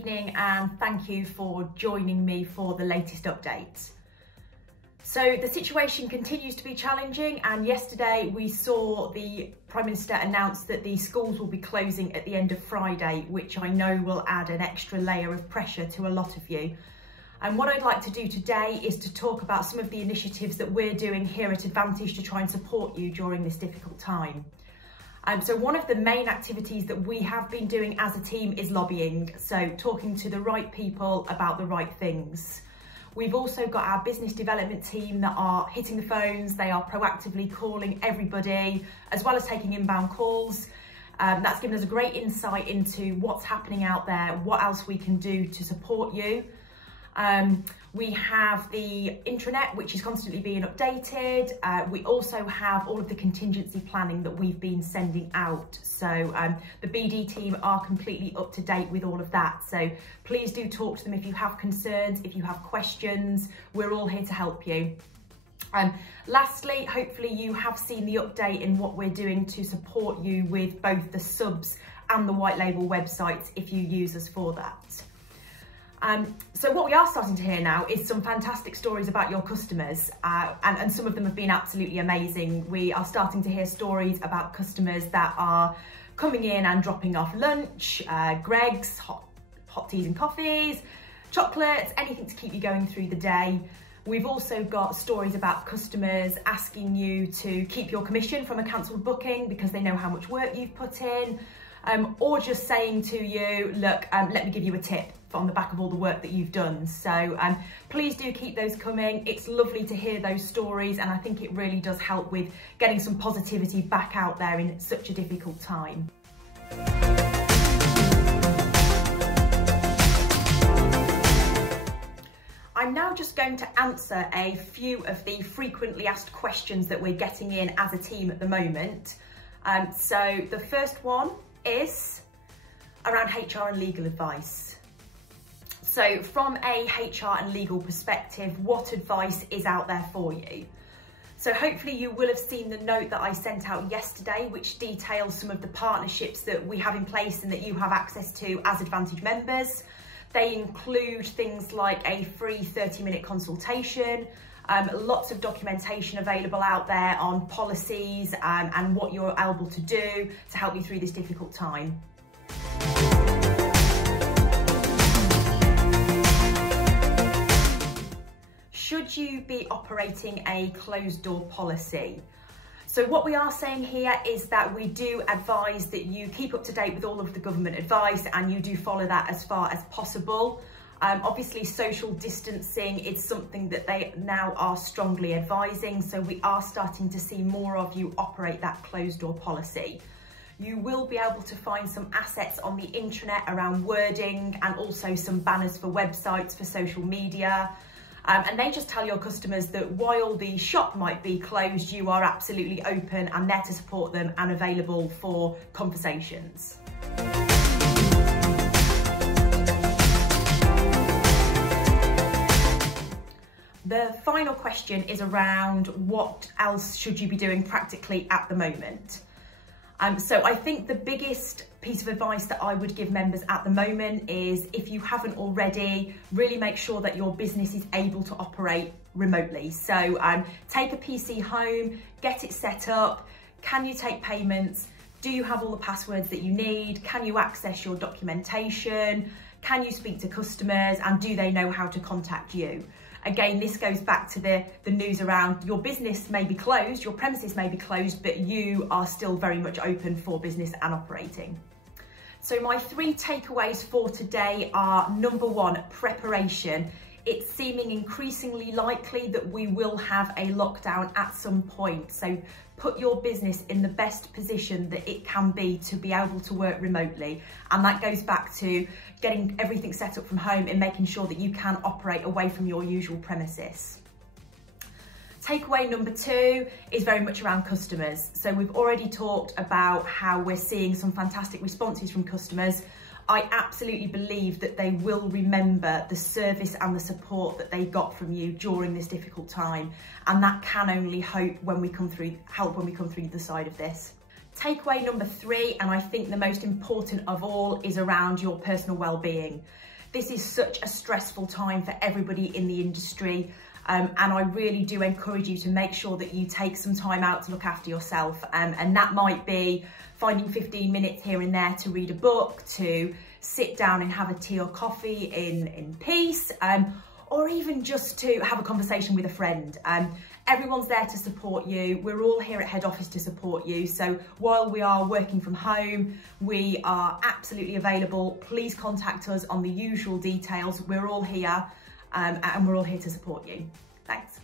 evening and thank you for joining me for the latest updates. So the situation continues to be challenging, and yesterday we saw the Prime Minister announce that the schools will be closing at the end of Friday, which I know will add an extra layer of pressure to a lot of you. And what I'd like to do today is to talk about some of the initiatives that we're doing here at Advantage to try and support you during this difficult time. So one of the main activities that we have been doing as a team is lobbying, so talking to the right people about the right things. We've also got our business development team that are hitting the phones. They are proactively calling everybody, as well as taking inbound calls. That's given us a great insight into what's happening out there, what else we can do to support you. We have the intranet, which is constantly being updated. We also have all of the contingency planning that we've been sending out. So the BD team are completely up to date with all of that. So please do talk to them if you have concerns, if you have questions. We're all here to help you. Lastly, hopefully you have seen the update in what we're doing to support you with both the subs and the white label websites if you use us for that. So what we are starting to hear now is some fantastic stories about your customers, and some of them have been absolutely amazing. We are starting to hear stories about customers that are coming in and dropping off lunch, Greggs, hot teas and coffees, chocolates, anything to keep you going through the day. We've also got stories about customers asking you to keep your commission from a cancelled booking because they know how much work you've put in, or just saying to you, look, let me give you a tip on the back of all the work that you've done. So please do keep those coming. It's lovely to hear those stories, and I think it really does help with getting some positivity back out there in such a difficult time. I'm now just going to answer a few of the frequently asked questions that we're getting in as a team at the moment. So the first one is around HR and legal advice. So from a HR and legal perspective, what advice is out there for you? So hopefully you will have seen the note that I sent out yesterday, which details some of the partnerships that we have in place and that you have access to as Advantage members. They include things like a free 30-minute consultation, lots of documentation available out there on policies and what you're able to do to help you through this difficult time. Should you be operating a closed door policy? So what we are saying here is that we do advise that you keep up to date with all of the government advice and you do follow that as far as possible. Obviously social distancing is something that they now are strongly advising, so we are starting to see more of you operate that closed door policy. You will be able to find some assets on the intranet around wording and also some banners for websites, for social media. And they just tell your customers that while the shop might be closed, you are absolutely open and there to support them and available for conversations. The final question is around what else should you be doing practically at the moment. So I think the biggest piece of advice that I would give members at the moment is, if you haven't already, really make sure that your business is able to operate remotely. So take a PC home, get it set up. Can you take payments? Do you have all the passwords that you need? Can you access your documentation? Can you speak to customers, and do they know how to contact you? Again, this goes back to the news around your business may be closed, your premises may be closed, but you are still very much open for business and operating. So my 3 takeaways for today are: number 1, preparation. It's seeming increasingly likely that we will have a lockdown at some point. So put your business in the best position that it can be to be able to work remotely. And that goes back to getting everything set up from home and making sure that you can operate away from your usual premises. Takeaway number 2 is very much around customers. So we've already talked about how we're seeing some fantastic responses from customers. I absolutely believe that they will remember the service and the support that they got from you during this difficult time, and that can only help when we come through the side of this. Takeaway number 3, and I think the most important of all, is around your personal well-being. This is such a stressful time for everybody in the industry. And I really do encourage you to make sure that you take some time out to look after yourself. And that might be finding 15 minutes here and there to read a book, to sit down and have a tea or coffee in peace, or even just to have a conversation with a friend. Everyone's there to support you. We're all here at head office to support you. So while we are working from home, we are absolutely available. Please contact us on the usual details. We're all here. And we're all here to support you. Thanks.